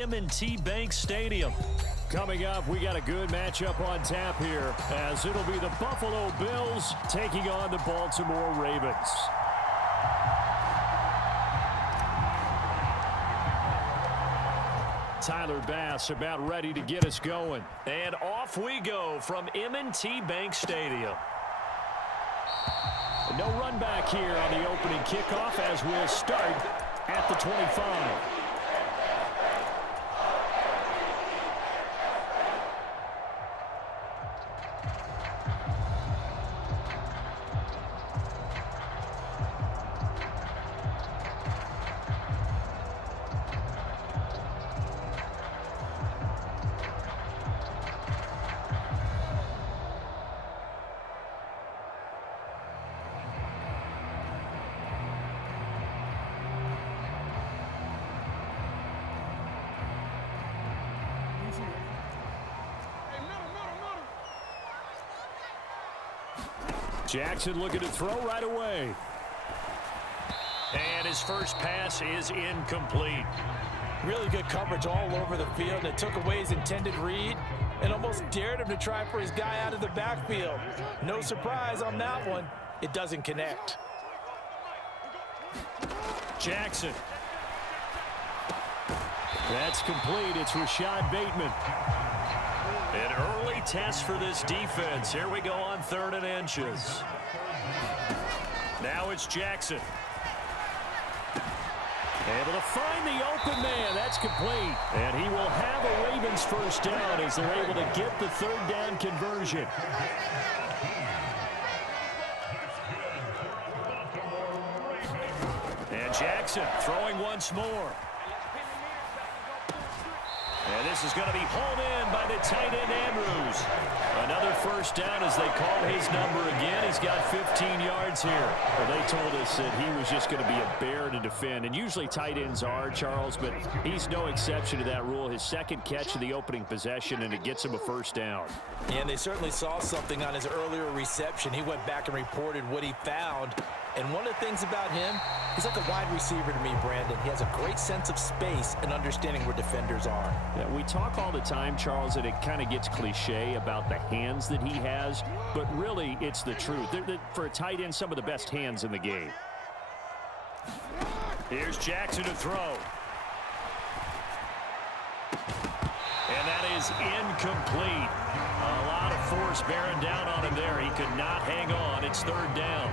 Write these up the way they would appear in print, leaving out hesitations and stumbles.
M&T Bank Stadium. Coming up, we got a good matchup on tap here, as it'll be the Buffalo Bills taking on the Baltimore Ravens. Tyler Bass about ready to get us going. And off we go from M&T Bank Stadium. No run back here on the opening kickoff as we'll start at the 25. Jackson looking to throw right away. And his first pass is incomplete. Really good coverage all over the field. It took away his intended read and almost dared him to try for his guy out of the backfield. No surprise on that one. It doesn't connect. Jackson. That's complete. It's Rashad Bateman. An early test for this defense. Here we go on 3rd and inches. Now it's Jackson. Able to find the open man. That's complete. And he will have a Ravens first down as they're able to get the 3rd down conversion. And Jackson throwing once more. And this is going to be hauled in by the tight end, Andrews. Another first down as they call his number again. He's got 15 yards here. Well, they told us that he was just going to be a bear to defend. And usually tight ends are, Charles, but he's no exception to that rule. His second catch of the opening possession, and it gets him a first down. Yeah, and they certainly saw something on his earlier reception. He went back and reported what he found. And one of the things about him, he's like a wide receiver to me, Brandon. He has a great sense of space and understanding where defenders are. Yeah, we talk all the time, Charles, and it kind of gets cliche about the hands that he has, but really it's the truth. For a tight end, some of the best hands in the game. Here's Jackson to throw. And that is incomplete. A lot of force bearing down on him there. He could not hang on. It's 3rd down.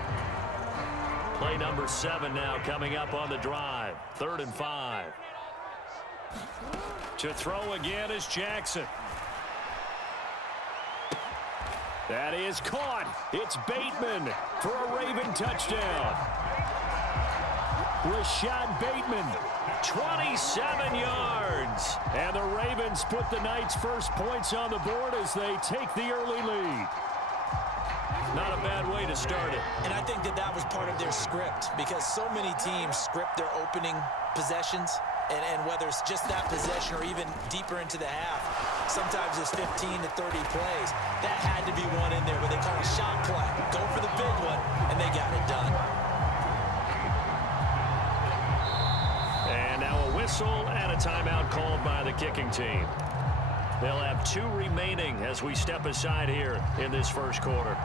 Play number 7 now coming up on the drive. 3rd and 5. To throw again is Jackson. That is caught. It's Bateman for a Raven touchdown. Rashad Bateman, 27 yards. And the Ravens put the Knights' first points on the board as they take the early lead. Not a bad way to start it. And I think that was part of their script, because so many teams script their opening possessions, and whether it's just that possession or even deeper into the half, sometimes it's 15 to 30 plays. That had to be one in there where they call a shot play. Go for the big one, and they got it done. And now a whistle and a timeout called by the kicking team. They'll have 2 remaining as we step aside here in this first quarter.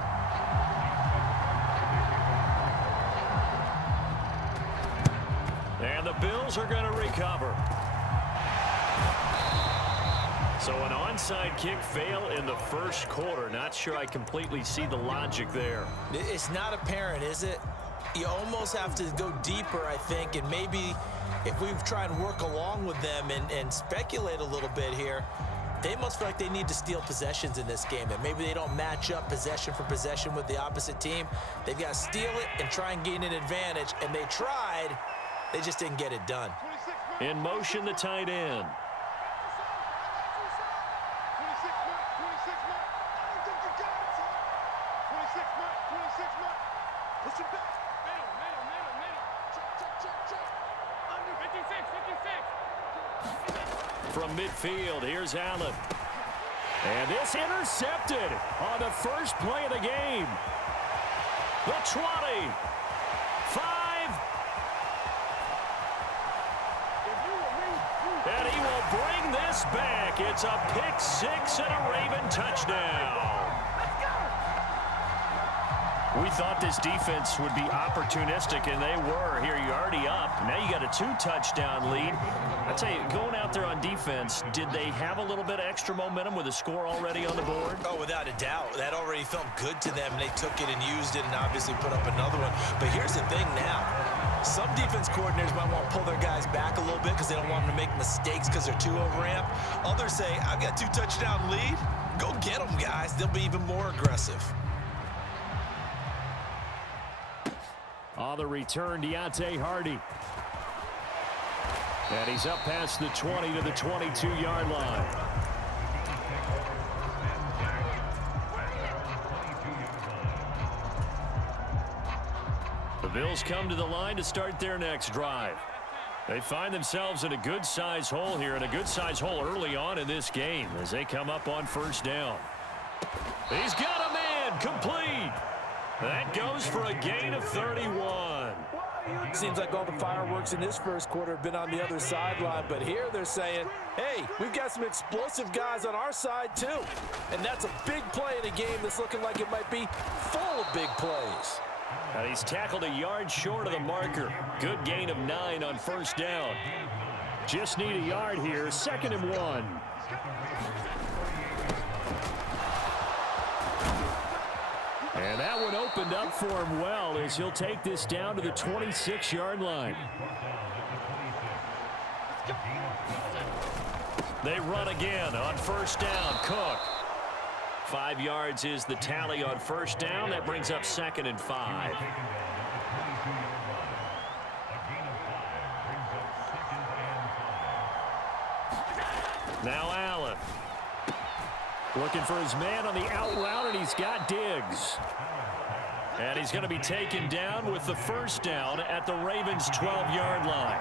And the Bills are going to recover. So an onside kick fail in the first quarter. Not sure I completely see the logic there. It's not apparent, is it? You almost have to go deeper, I think, and maybe if we try and work along with them and speculate a little bit here, they must feel like they need to steal possessions in this game, and maybe they don't match up possession for possession with the opposite team. They've got to steal it and try and gain an advantage, and they tried. They just didn't get it done. In motion, the tight end. From midfield, here's Allen. And this intercepted on the first play of the game. The 20. 5. And he will bring this back. It's a pick six and a Raven touchdown. We thought this defense would be opportunistic, and they were. Here, you're already up. Now you got a 2-touchdown lead. I tell you, going out there on defense, did they have a little bit of extra momentum with a score already on the board? Oh, without a doubt. That already felt good to them. They took it and used it and obviously put up another one. But here's the thing now. Some defense coordinators might want to pull their guys back a little bit because they don't want them to make mistakes because they're too overamped. Others say, I've got a 2-touchdown lead. Go get them, guys. They'll be even more aggressive. On the return, Deontay Hardy. And he's up past the 20 to the 22-yard line. The Bills come to the line to start their next drive. They find themselves in a good-size hole here, and a good-size hole early on in this game as they come up on first down. He's got a man, complete. That goes for a gain of 31. Seems like all the fireworks in this first quarter have been on the other sideline, but here they're saying, hey, we've got some explosive guys on our side too. And that's a big play in a game that's looking like it might be full of big plays. And he's tackled a yard short of the marker. Good gain of 9 on first down. Just need a yard here, 2nd and 1. And that one opened up for him well as he'll take this down to the 26-yard line. They run again on first down. Cook. 5 yards is the tally on first down. That brings up 2nd and 5. Now Allen. Looking for his man on the out route, and he's got Diggs. And he's going to be taken down with the first down at the Ravens' 12-yard line.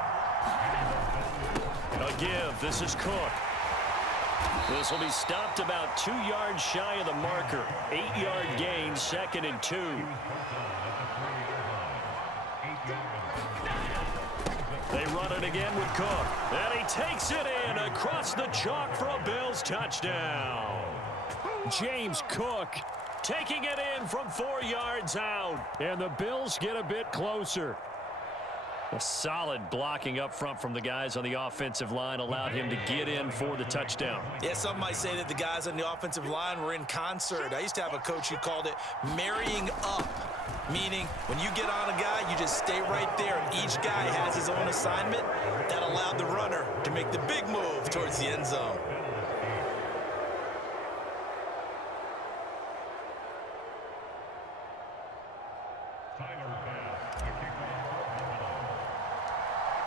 A give. This is Cook. This will be stopped about 2 yards shy of the marker. 8-yard gain, 2nd and 2. They run it again with Cook. And he takes it in across the chalk for a Bills touchdown. James Cook taking it in from 4 yards out. And the Bills get a bit closer. A solid blocking up front from the guys on the offensive line allowed him to get in for the touchdown. Yeah, some might say that the guys on the offensive line were in concert. I used to have a coach who called it marrying up, meaning when you get on a guy, you just stay right there, and each guy has his own assignment. That allowed the runner to make the big move towards the end zone.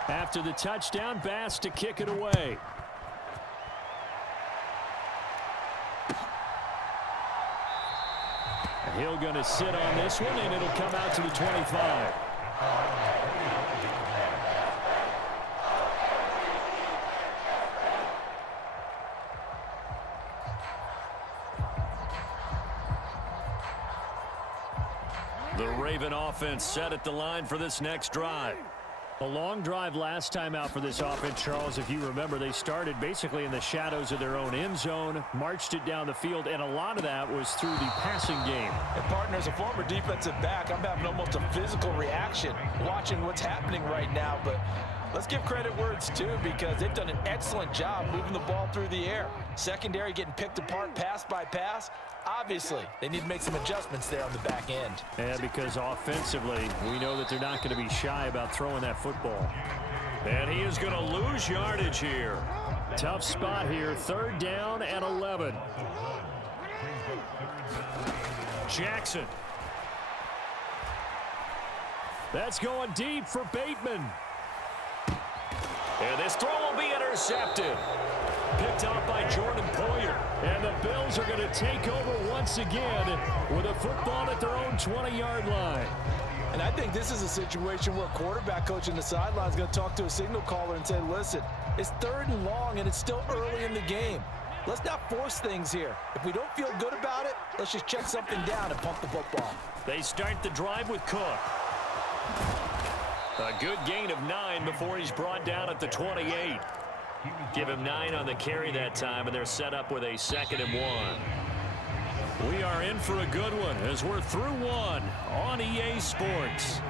After the touchdown, Bass to kick it away. Hill going to sit on this one, and it'll come out to the 25. The Raven offense set at the line for this next drive. A long drive last time out for this offense, Charles. If you remember, they started basically in the shadows of their own end zone, marched it down the field, and a lot of that was through the passing game. And partner, as a former defensive back, I'm having almost a physical reaction watching what's happening right now. But let's give credit where it's due, because they've done an excellent job moving the ball through the air. Secondary getting picked apart pass by pass. Obviously, they need to make some adjustments there on the back end. And because offensively, we know that they're not going to be shy about throwing that football. And he is going to lose yardage here. Tough spot here, 3rd down and 11. Jackson. That's going deep for Bateman. And this throw will be intercepted. Picked off by Jordan Poyer. And the Bills are going to take over once again with a football at their own 20-yard line. And I think this is a situation where a quarterback coach in the sideline is going to talk to a signal caller and say, listen, it's 3rd and long and it's still early in the game. Let's not force things here. If we don't feel good about it, let's just check something down and pump the football. They start the drive with Cook. A good gain of 9 before he's brought down at the 28. Give him 9 on the carry that time, and they're set up with a 2nd and 1. We are in for a good one as we're through one on EA Sports.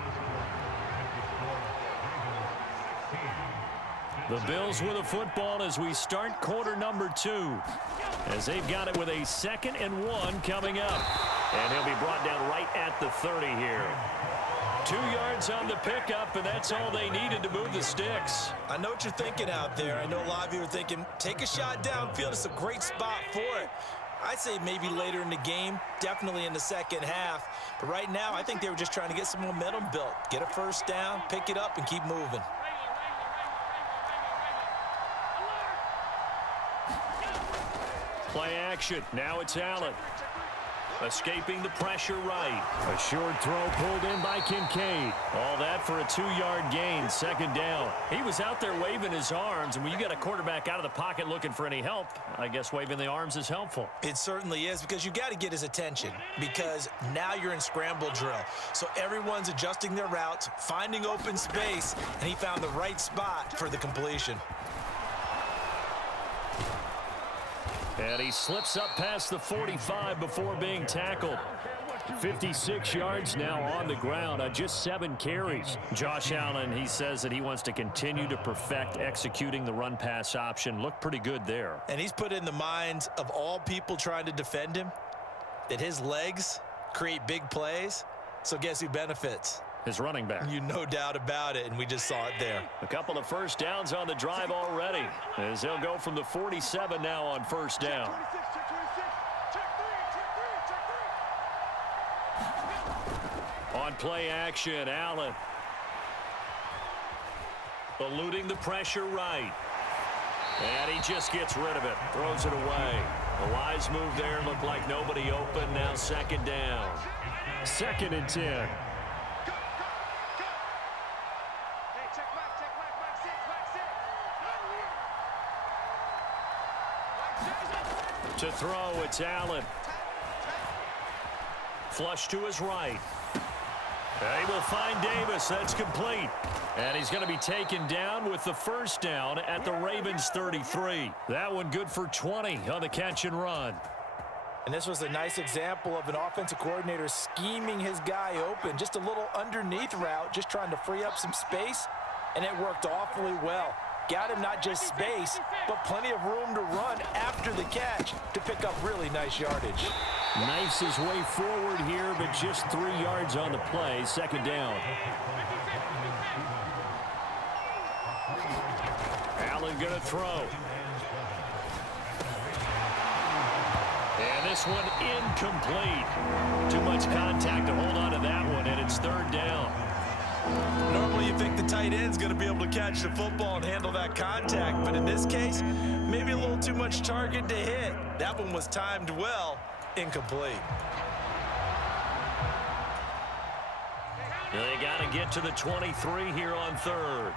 The Bills with a football as we start quarter number 2. As they've got it with a 2nd and 1 coming up. And he'll be brought down right at the 30 here. 2 yards on the pickup, and that's all they needed to move the sticks. I know what you're thinking out there. I know a lot of you are thinking, take a shot downfield. It's a great spot for it. I'd say maybe later in the game, definitely in the second half. But right now, I think they were just trying to get some momentum built. Get a first down, pick it up, and keep moving. Play action. Now it's Allen. Escaping the pressure right. A short throw pulled in by Kincaid. All that for a 2-yard gain, 2nd down. He was out there waving his arms, and when you got a quarterback out of the pocket looking for any help, I guess waving the arms is helpful. It certainly is, because you got to get his attention, because now you're in scramble drill. So everyone's adjusting their routes, finding open space, and he found the right spot for the completion. And he slips up past the 45 before being tackled. 56 yards now on the ground on just 7 carries. Josh Allen, he says that he wants to continue to perfect executing the run-pass option. Looked pretty good there. And he's put in the minds of all people trying to defend him that his legs create big plays. So guess who benefits? His running back. You no doubt about it, and we just saw it there. A couple of first downs on the drive already, as they'll go from the 47 now on first down. On play action, Allen. Eluding the pressure right. And he just gets rid of it, throws it away. A wise move there, looked like nobody open, now 2nd down. 2nd and 10. To throw, it's Allen. Flush to his right. He will find Davis. That's complete. And he's going to be taken down with the first down at the Ravens 33. That one good for 20 on the catch and run. And this was a nice example of an offensive coordinator scheming his guy open. Just a little underneath route, just trying to free up some space, and it worked awfully well. Got him not just space, but plenty of room to run after the catch to pick up really nice yardage. Knifes his way forward here, but just 3 yards on the play. 2nd down. Allen going to throw. And this one incomplete. Too much contact to hold on to that one, and it's 3rd down. Normally you think the tight end's going to be able to catch the football and handle that contact, but in this case, maybe a little too much target to hit. That one was timed well, incomplete. They got to get to the 23 here on 3rd.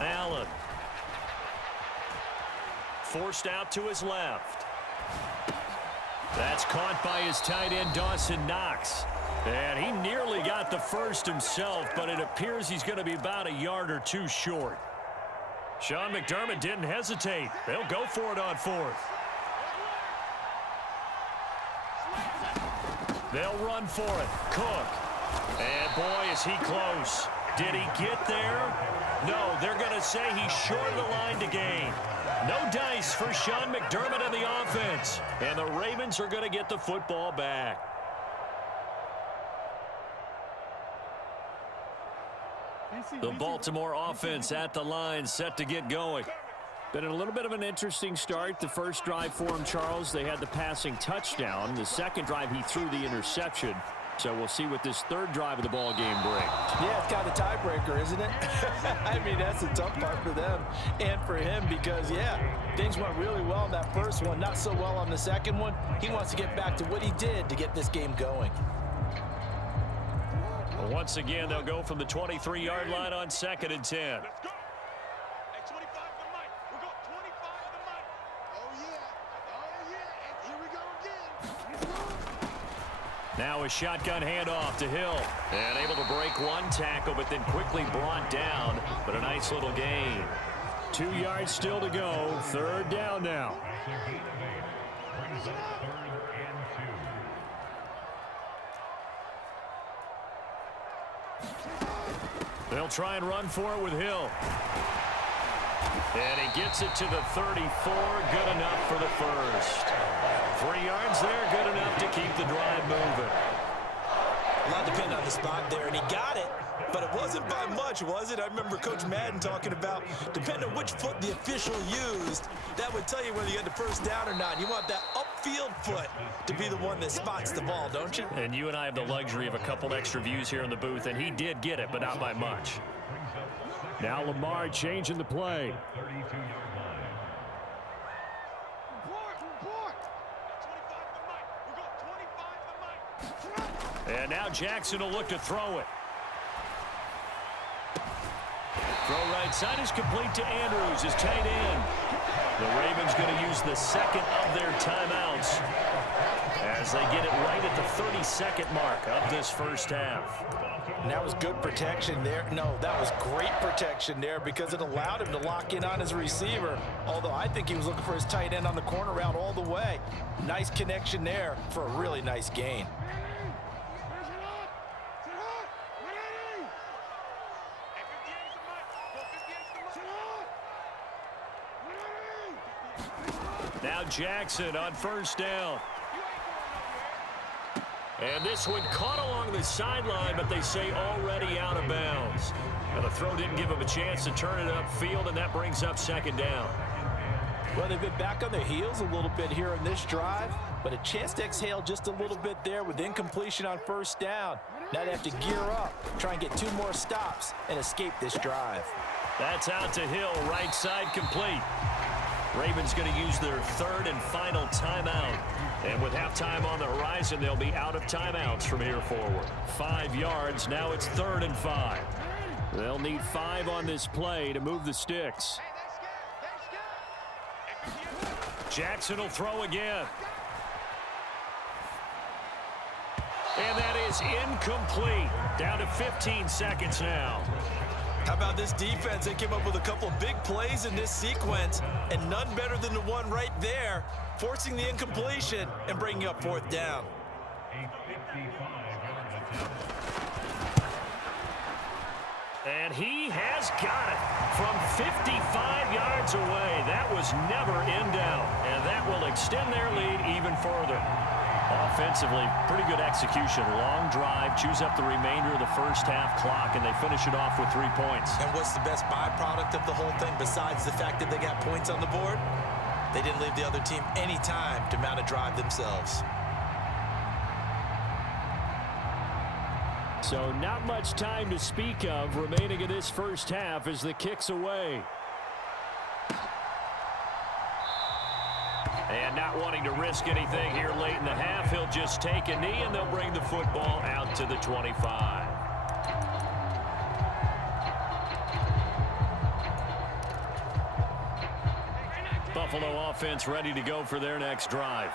Allen. Forced out to his left. That's caught by his tight end, Dawson Knox. And he nearly got the first himself, but it appears he's going to be about a yard or 2 short. Sean McDermott didn't hesitate. They'll go for it on 4th. They'll run for it. Cook. And boy, is he close. Did he get there? No, they're going to say he's short of the line to gain. No dice for Sean McDermott and the offense. And the Ravens are going to get the football back. The Baltimore offense at the line, set to get going. Been a little bit of an interesting start. The first drive for him, Charles, they had the passing touchdown. The second drive, he threw the interception. So we'll see what this 3rd drive of the ball game brings. Yeah, it's kind of a tiebreaker, isn't it? I mean, that's the tough part for them and for him because, yeah, things went really well in that first one, not so well on the second one. He wants to get back to what he did to get this game going. Well, once again, they'll go from the 23-yard line on 2nd and 10. Now a shotgun handoff to Hill. And able to break one tackle, but then quickly brought down. But a nice little gain. 2 yards still to go. 3rd down now. They'll try and run for it with Hill. And he gets it to the 34. Good enough for the first. 3 yards there. Good enough to keep the drive moving. A lot depended on the spot there, and he got it. But it wasn't by much, was it? I remember Coach Madden talking about, depending on which foot the official used, that would tell you whether you had the first down or not. You want that upfield foot to be the one that spots the ball, don't you? And you and I have the luxury of a couple extra views here in the booth, and he did get it, but not by much. Now Lamar changing the play. And now Jackson will look to throw it. Throw right side is complete to Andrews, his tight end. The Ravens going to use the second of their timeouts as they get it right at the 32nd mark of this first half. And that was good protection there. No, that was great protection there because it allowed him to lock in on his receiver. Although I think he was looking for his tight end on the corner route all the way. Nice connection there for a really nice gain. Now Jackson on first down. And this one caught along the sideline, but they say already out of bounds. Now the throw didn't give him a chance to turn it upfield, and that brings up 2nd down. Well, they've been back on their heels a little bit here in this drive, but a chance to exhale just a little bit there with incompletion on first down. Now they have to gear up, try and get 2 more stops, and escape this drive. That's out to Hill, right side complete. Ravens going to use their 3rd and final timeout. And with halftime on the horizon, they'll be out of timeouts from here forward. 5 yards. Now it's 3rd and 5. They'll need 5 on this play to move the sticks. Jackson will throw again. And that is incomplete. Down to 15 seconds now. How about this defense? They came up with a couple big plays in this sequence, and none better than the one right there, forcing the incompletion and bringing up 4th down. And he has got it from 55 yards away. That was never in doubt, and that will extend their lead even further. Offensively, pretty good execution. Long drive, chews up the remainder of the first half clock, and they finish it off with 3 points. And what's the best byproduct of the whole thing besides the fact that they got points on the board? They didn't leave the other team any time to mount a drive themselves. So not much time to speak of remaining in this first half as the kick's away. And not wanting to risk anything here late in the half, he'll just take a knee, and they'll bring the football out to the 25. Buffalo offense ready to go for their next drive.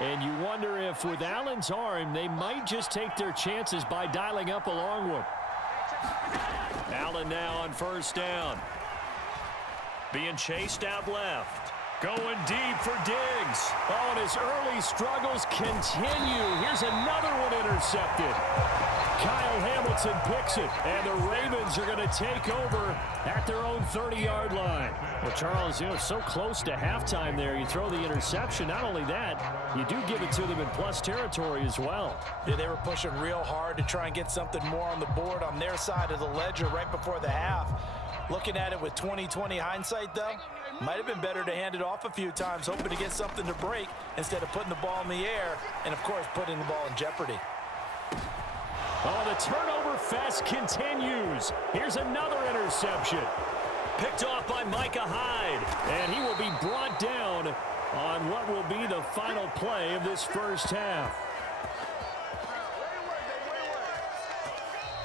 And you wonder if with Allen's arm, they might just take their chances by dialing up a long one. Allen now on first down. Being chased out left. Going deep for Diggs. Oh, and his early struggles continue. Here's another one intercepted. Kyle Hamilton picks it, and the Ravens are going to take over at their own 30-yard line. Well, Charles, so close to halftime there. You throw the interception. Not only that, you do give it to them in plus territory as well. Yeah, they were pushing real hard to try and get something more on the board on their side of the ledger right before the half. Looking at it with 20/20 hindsight, though, might have been better to hand it off a few times, hoping to get something to break instead of putting the ball in the air and, of course, putting the ball in jeopardy. Oh, the turnover fest continues. Here's another interception. Picked off by Micah Hyde, and he will be brought down on what will be the final play of this first half.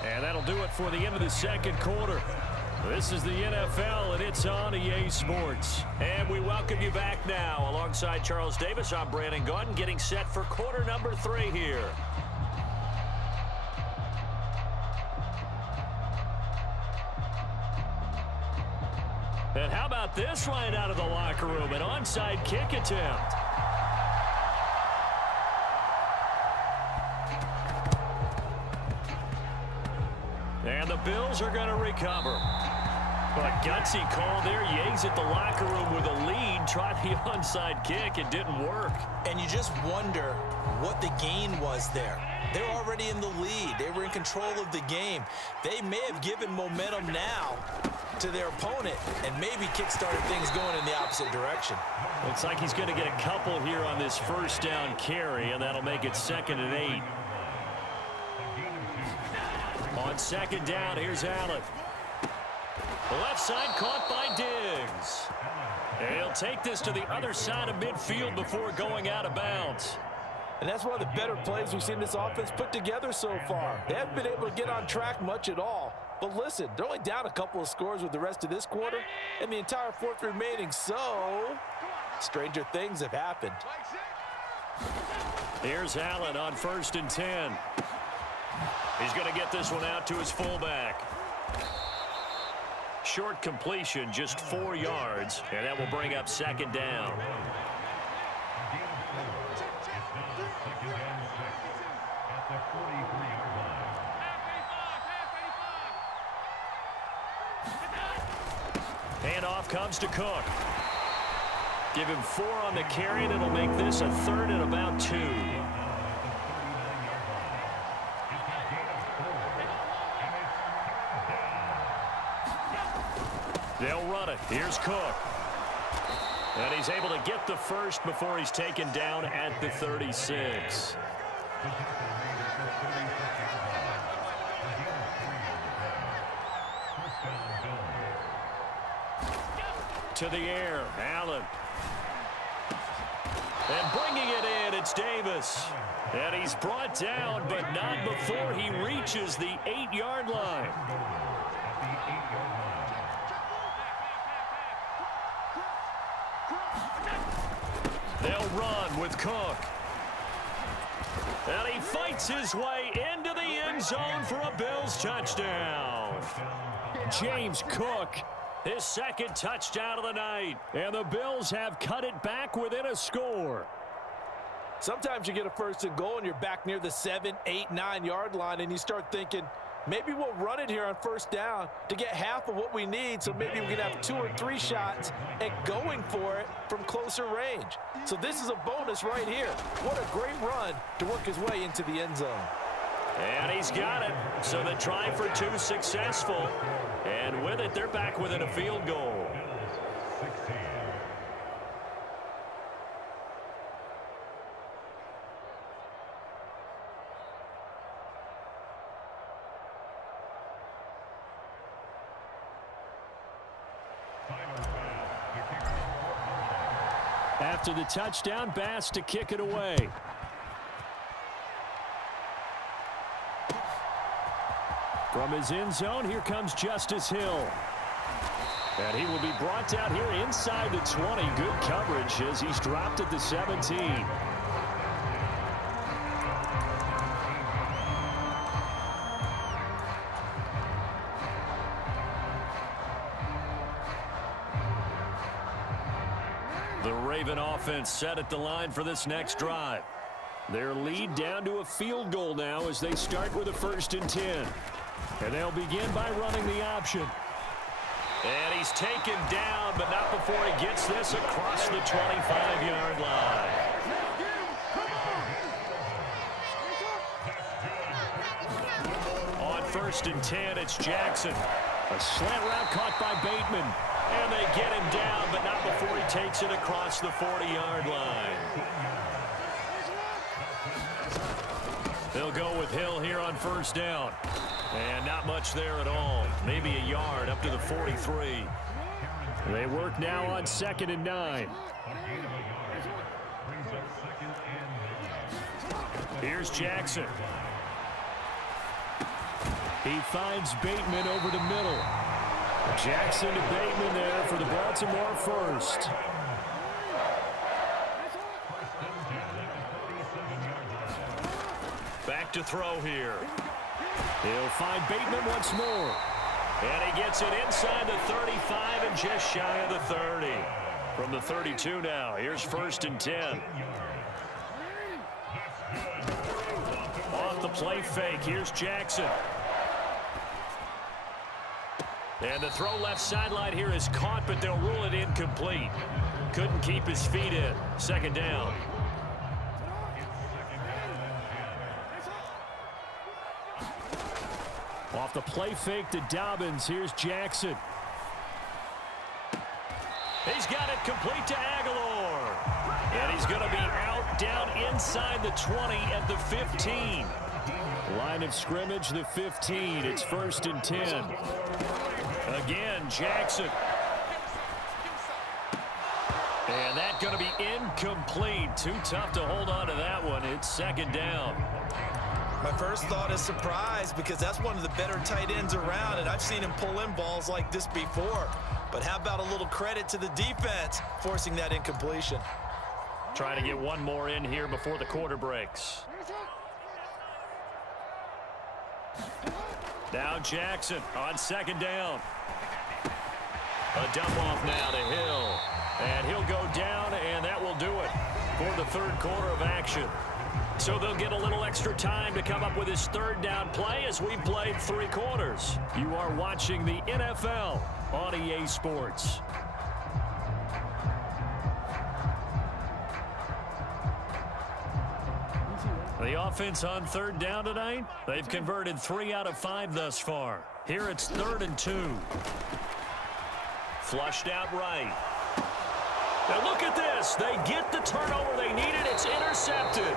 And that'll do it for the end of the second quarter. This is the NFL, and it's on EA Sports. And we welcome you back now. Alongside Charles Davis, I'm Brandon Gaudin, getting set for quarter number 3 here. And how about this right out of the locker room? An onside kick attempt. And the Bills are going to recover. But gutsy call there. Yates at the locker room with a lead. Tried the onside kick. It didn't work. And you just wonder what the gain was there. They're already in the lead. They were in control of the game. They may have given momentum now to their opponent and maybe kick-started things going in the opposite direction. Looks like he's going to get a couple here on this first down carry, and that'll make it 2nd and 8. On 2nd down, here's Allen. The left side caught by Diggs. And he'll take this to the other side of midfield before going out of bounds. And that's one of the better plays we've seen this offense put together so far. They haven't been able to get on track much at all. But listen, they're only down a couple of scores with the rest of this quarter and the entire fourth remaining. So, stranger things have happened. Here's Allen on 1st and 10. He's going to get this one out to his fullback. Short completion, just 4 yards, and that will bring up 2nd down. Handoff comes to Cook. Give him 4 on the carry, and it'll make this a 3rd and about 2. They'll run it. Here's Cook. And he's able to get the first before he's taken down at the 36. To the air, Allen. And bringing it in, it's Davis. And he's brought down, but not before he reaches the 8-yard line. They'll run with Cook. And he fights his way into the end zone for a Bills touchdown. James Cook, his 2nd touchdown of the night. And the Bills have cut it back within a score. Sometimes you get a 1st and goal and you're back near the 7, 8, 9-yard line and you start thinking, maybe we'll run it here on 1st down to get half of what we need, so maybe we can have 2 or 3 shots at going for it from closer range. So this is a bonus right here. What a great run to work his way into the end zone. And he's got it. So the try for 2 successful. And with it, they're back within a field goal. After the touchdown, Bass to kick it away. From his end zone, here comes Justice Hill. And he will be brought down here inside the 20. Good coverage as he's dropped at the 17. The Raven offense set at the line for this next drive. Their lead down to a field goal now as they start with a 1st and 10. And they'll begin by running the option. And he's taken down, but not before he gets this across the 25-yard line. On 1st and 10, it's Jackson. A slant route caught by Bateman. And they get him down, but not before he takes it across the 40-yard line. They'll go with Hill here on 1st down. And not much there at all. Maybe a yard up to the 43. They work now on 2nd and 9. Here's Jackson. He finds Bateman over the middle. Jackson to Bateman there for the Baltimore 1st. Back to throw here. He'll find Bateman once more. And he gets it inside the 35 and just shy of the 30. From the 32 now, here's 1st and 10. Off the play fake, here's Jackson. And the throw left sideline here is caught, but they'll rule it incomplete. Couldn't keep his feet in. 2nd down. Off the play fake to Dobbins, here's Jackson. He's got it complete to Aguilar. And he's going to be out down inside the 20 at the 15. Line of scrimmage, the 15. It's 1st and 10. Again, Jackson. And that's going to be incomplete. Too tough to hold on to that one. It's 2nd down. My first thought is surprise because that's one of the better tight ends around, and I've seen him pull in balls like this before. But how about a little credit to the defense forcing that incompletion? Trying to get one more in here before the quarter breaks. Now Jackson on 2nd down. A dump off now to Hill. And he'll go down, and that will do it for the 3rd quarter of action. So they'll get a little extra time to come up with his 3rd down play as we played 3 quarters. You are watching the NFL on EA Sports. The offense on 3rd down tonight, they've converted 3 out of 5 thus far. Here it's 3rd and 2. Flushed out right. Now look at this. They get the turnover they needed. It's intercepted.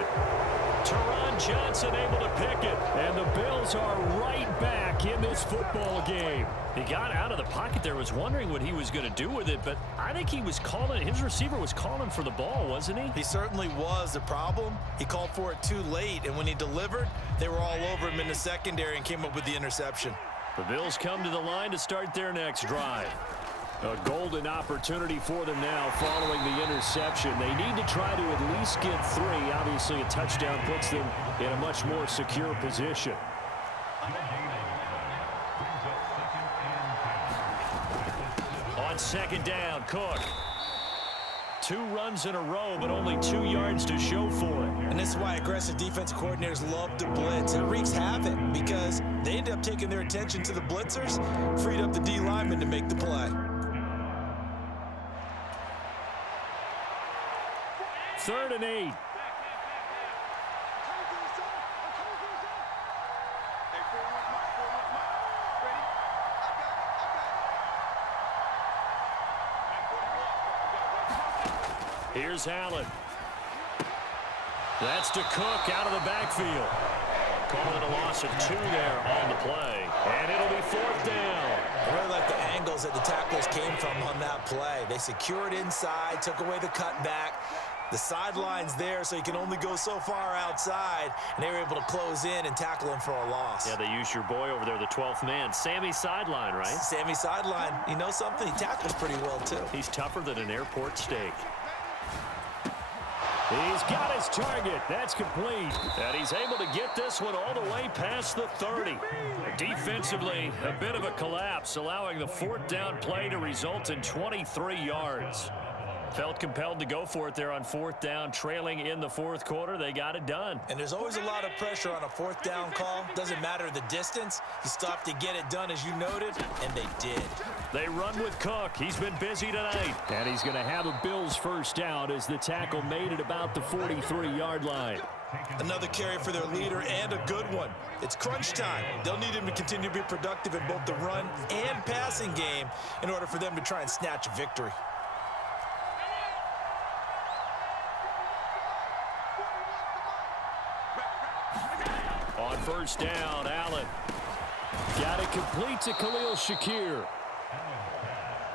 Teron Johnson able to pick it. And the Bills are right back in this football game. He got out of the pocket there, was wondering what he was going to do with it, but I think he was calling, his receiver was calling for the ball, wasn't he? He certainly was. The problem, he called for it too late, and when he delivered, they were all over him in the secondary and came up with the interception. The Bills come to the line to start their next drive. A golden opportunity for them now following the interception. They need to try to at least get 3. Obviously, a touchdown puts them in a much more secure position. On 2nd down, Cook. 2 runs in a row, but only 2 yards to show for it. And this is why aggressive defense coordinators love to blitz. It wreaks havoc because they end up taking their attention to the blitzers, freed up the D lineman to make the play. 3rd and 8. Here's Allen. That's to Cook out of the backfield. Calling a loss of 2 there on the play. And it'll be 4th down. I really like the angles that the tacklers came from on that play. They secured inside, took away the cutback. The sideline's there, so you can only go so far outside, and they were able to close in and tackle him for a loss. Yeah, they used your boy over there, the 12th man. Sammy Sideline, right? Sammy Sideline. You know something? He tackles pretty well, too. He's tougher than an airport steak. He's got his target. That's complete. And he's able to get this one all the way past the 30. Defensively, a bit of a collapse, allowing the 4th down play to result in 23 yards. Felt compelled to go for it there on 4th down, trailing in the 4th quarter. They got it done. And there's always a lot of pressure on a 4th down call. Doesn't matter the distance. You stop to get it done, as you noted, and they did. They run with Cook. He's been busy tonight. And he's going to have a Bills 1st down as the tackle made it about the 43-yard line. Another carry for their leader and a good one. It's crunch time. They'll need him to continue to be productive in both the run and passing game in order for them to try and snatch a victory. On 1st down, Allen. Got it complete to Khalil Shakir.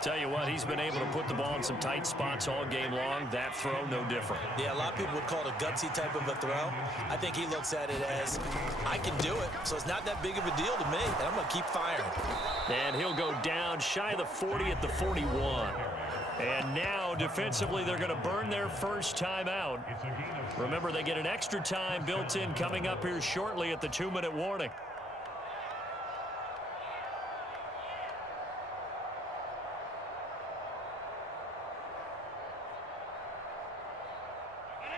Tell you what, he's been able to put the ball in some tight spots all game long. That throw, no different. Yeah, a lot of people would call it a gutsy type of a throw. I think he looks at it as, I can do it, so it's not that big of a deal to me, and I'm going to keep firing. And he'll go down shy of the 40 at the 41. And now, defensively, they're going to burn their first time out. Remember, they get an extra time built in coming up here shortly at the 2-minute warning.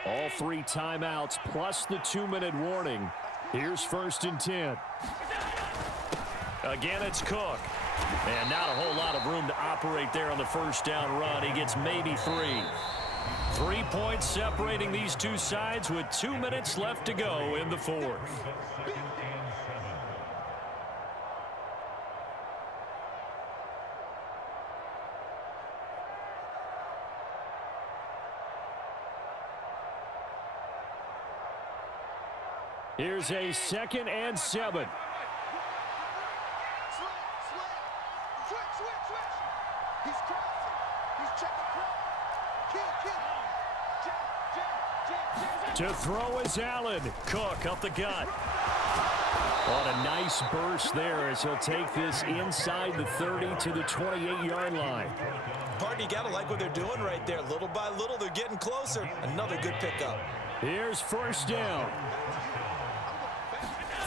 All 3 timeouts plus the 2-minute warning. Here's 1st and 10. Again, it's Cook. And not a whole lot of room to operate there on the first down run. He gets maybe 3. 3 points separating these two sides with 2 minutes left to go in the 4th. Here's a 2nd and 7. To throw is Allen. Cook up the gut. On a nice burst there as he'll take this inside the 30 to the 28-yard line. Partner, you got to like what they're doing right there. Little by little, they're getting closer. Another good pickup. Here's 1st down.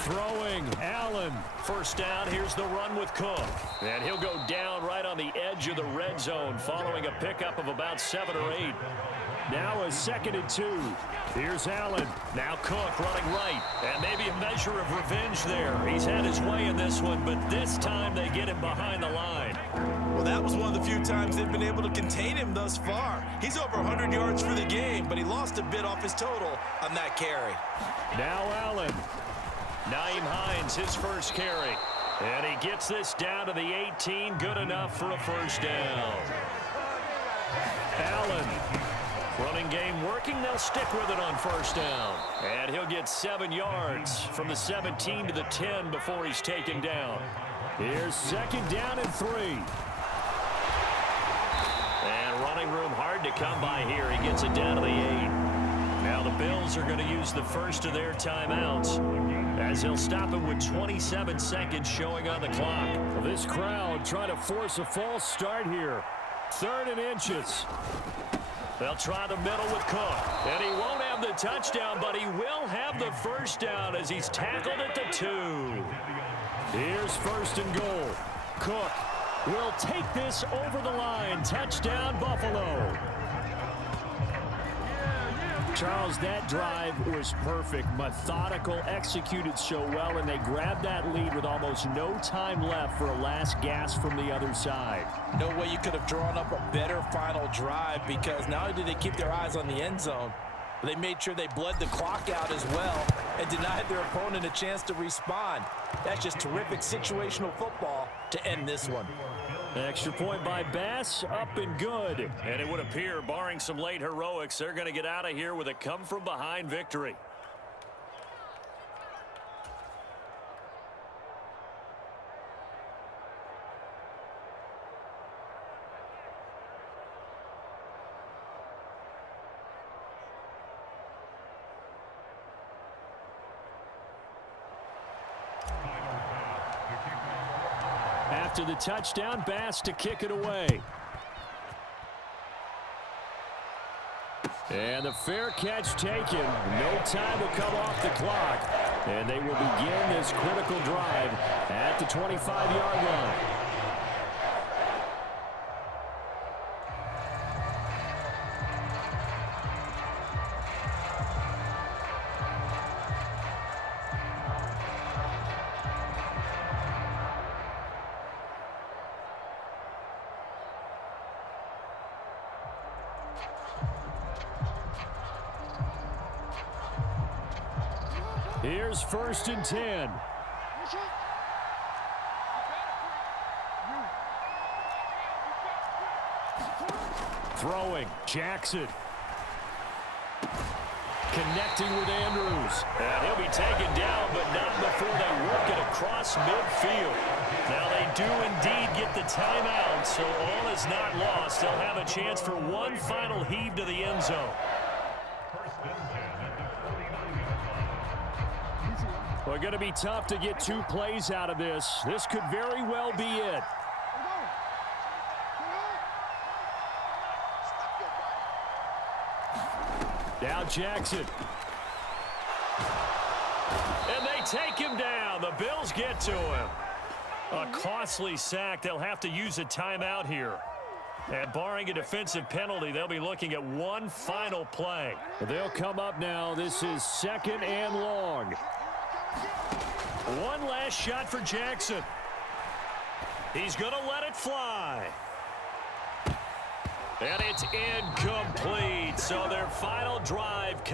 Throwing, Allen. 1st down, here's the run with Cook. And he'll go down right on the edge of the red zone following a pickup of about 7 or 8. Now a 2nd and 2. Here's Allen. Now Cook running right. And maybe a measure of revenge there. He's had his way in this one, but this time they get him behind the line. Well, that was one of the few times they've been able to contain him thus far. He's over 100 yards for the game, but he lost a bit off his total on that carry. Now Allen. Nyheim Hines, his first carry. And he gets this down to the 18. Good enough for a 1st down. Allen. Running game working. They'll stick with it on 1st down. And he'll get 7 yards from the 17 to the 10 before he's taken down. Here's 2nd down and 3. And running room hard to come by here. He gets it down to the 8. Now the Bills are going to use the first of their timeouts as he'll stop it with 27 seconds showing on the clock. Well, this crowd trying to force a false start here. 3rd and inches. They'll try the middle with Cook. And he won't have the touchdown, but he will have the 1st down as he's tackled at the 2. Here's 1st and goal. Cook will take this over the line. Touchdown, Buffalo. Charles, that drive was perfect. Methodical, executed so well, and they grabbed that lead with almost no time left for a last gasp from the other side. No way you could have drawn up a better final drive, because not only did they keep their eyes on the end zone, but they made sure they bled the clock out as well and denied their opponent a chance to respond. That's just terrific situational football to end this one. Extra point by Bass, up and good. And it would appear, barring some late heroics, they're going to get out of here with a come-from-behind victory. After the touchdown, Bass to kick it away. And the fair catch taken. No time will come off the clock. And they will begin this critical drive at the 25-yard line. Here's 1st and 10. Throwing, Jackson. Connecting with Andrews. And he'll be taken down, but not before they work it across midfield. Now they do indeed get the timeout, so all is not lost. They'll have a chance for one final heave to the end zone. Well, going to be tough to get 2 plays out of this. This could very well be it. Now Jackson. And they take him down. The Bills get to him. A costly sack. They'll have to use a timeout here. And barring a defensive penalty, they'll be looking at one final play. They'll come up now. This is 2nd and long. One last shot for Jackson. He's going to let it fly. And it's incomplete. So their final drive